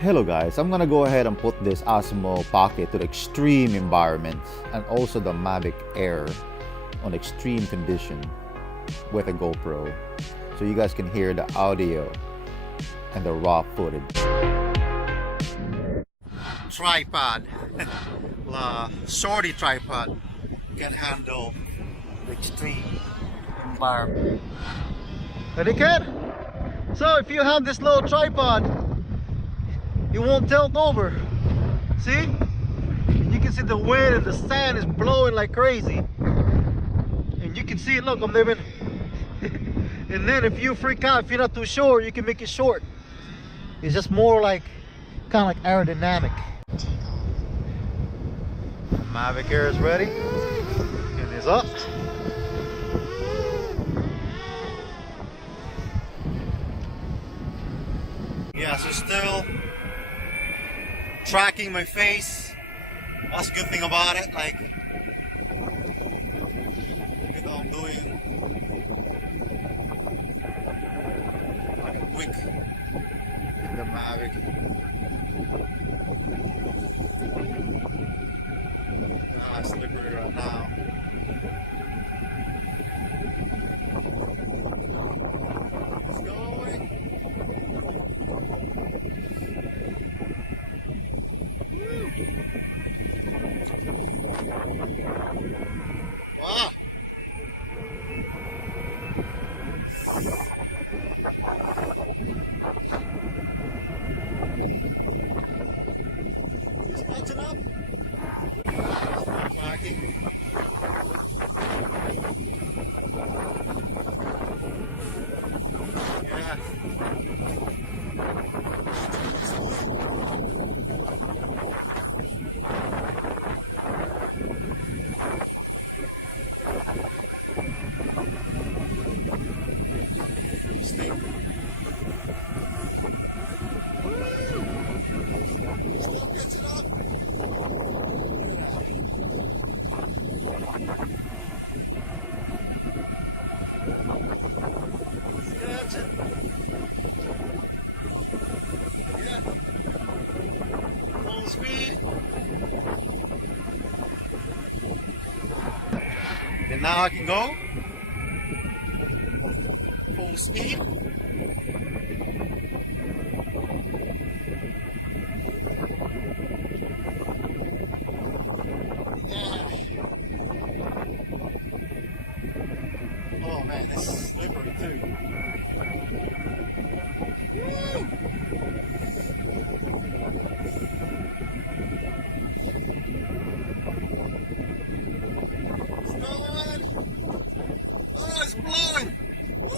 Hello guys, I'm gonna go ahead and put this Osmo Pocket to the extreme environment and also the Mavic AiR on extreme condition with a GoPro so you guys can hear the audio and the raw footage. Tripod, shorty tripod can handle the extreme environment. And it can. So if you have this little tripod, you won't tilt over. See? And you can see the wind and the sand is blowing like crazy. And you can see it, look, I'm living. And then if you freak out, if you're not too sure, you can make it short. It's just more like, kind of like aerodynamic. Mavic AiR is ready. And it's up. Yeah, so still tracking my face. That's a good thing about it. Like, you know, I'm doing like quick in the Mavic. Ah, slippery right now. It's going. Wow. It's catching up. Parking. Yeah. Full speed. And now I can go full speed. Yeah. Oh man, this is slippery too. Woo! It's going. Oh, it's blowing. Woo!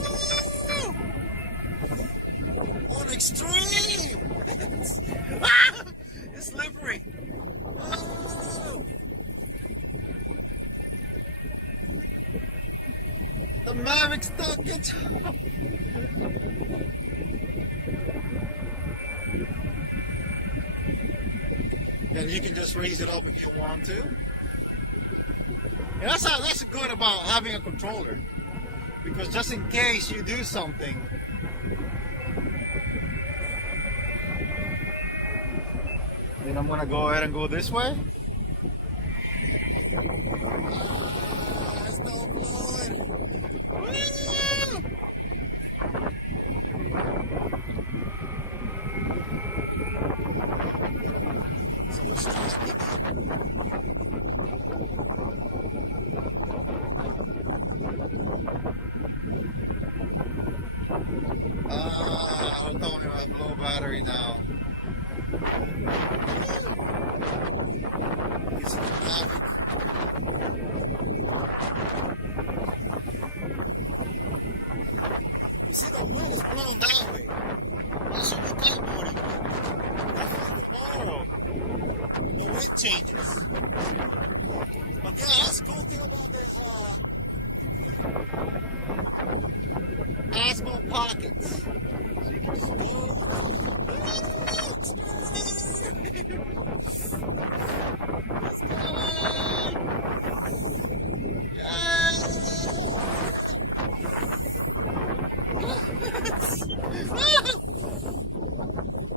On extreme. Ah! It's slippery. Oh! The Mavic stuck it. And you can just raise it up if you want to. And that's good about having a controller, because just in case you do something, then I'm gonna go ahead and go this way. It's not blowing. I'm talking about low battery now. It's Mavic. You see the wind is blowing that way. What should we kiteboarding? Tomorrow, the wind changes. But yeah, that's the cool thing about this Osmo Pockets.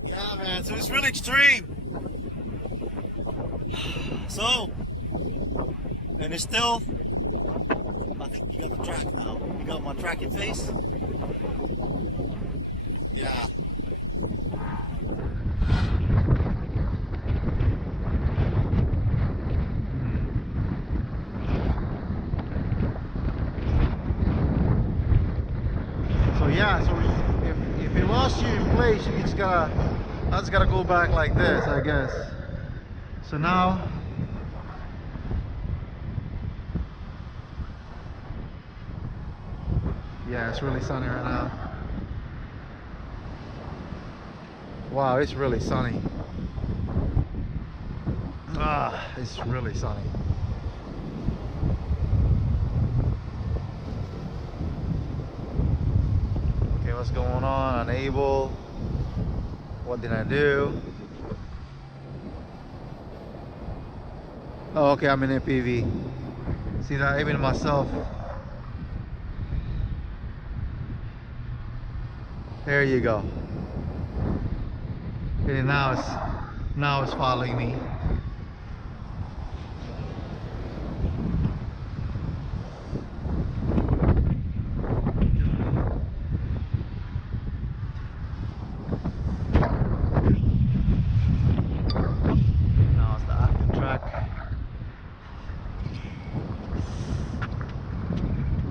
Yeah, man. So it's really extreme. So, and it's still, I think you got the track now. You got my tracking face. Yeah. So yeah, so if it lost you in place, you just gotta, I just gotta go back like this, I guess. So now, yeah, it's really sunny right now. Wow, it's really sunny. Ah, it's really sunny. Okay, what's going on? Unable. What did I do? Oh, okay, I'm in APV. See that? Even myself. There you go. Okay, now it's following me. Now it's the active track.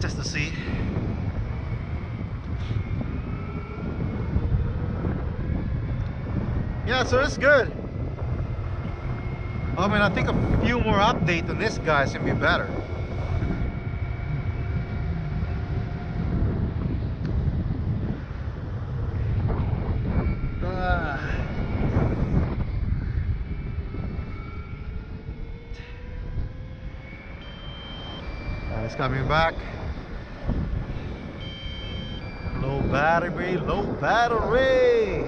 Just to see. Yeah, so it's good. I mean, I think a few more updates on this guy's gonna be better. It's coming back. Low battery, low battery.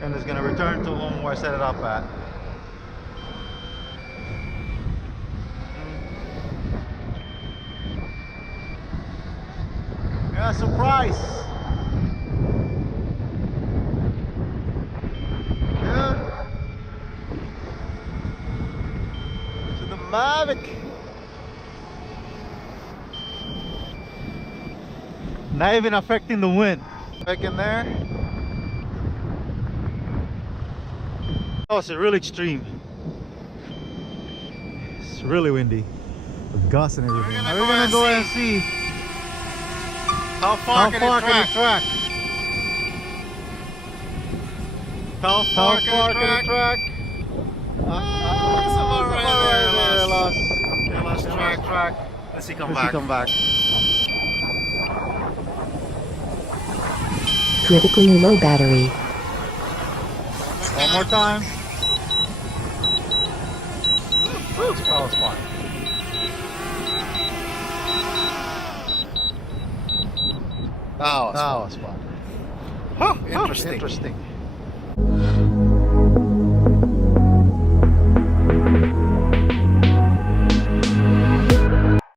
And it's gonna return to home where I set it up at. Yeah, surprise. Yeah. To the Mavic. Not even affecting the wind. Back in there. Oh, it's really extreme. It's really windy. With gusts and everything. We're gonna go and see how far can it track. How far can it track? Somewhere right there. Lost. Okay, let's track. Let's see come back. Critically low battery. One more time. Power spot. Power spot. Huh, interesting.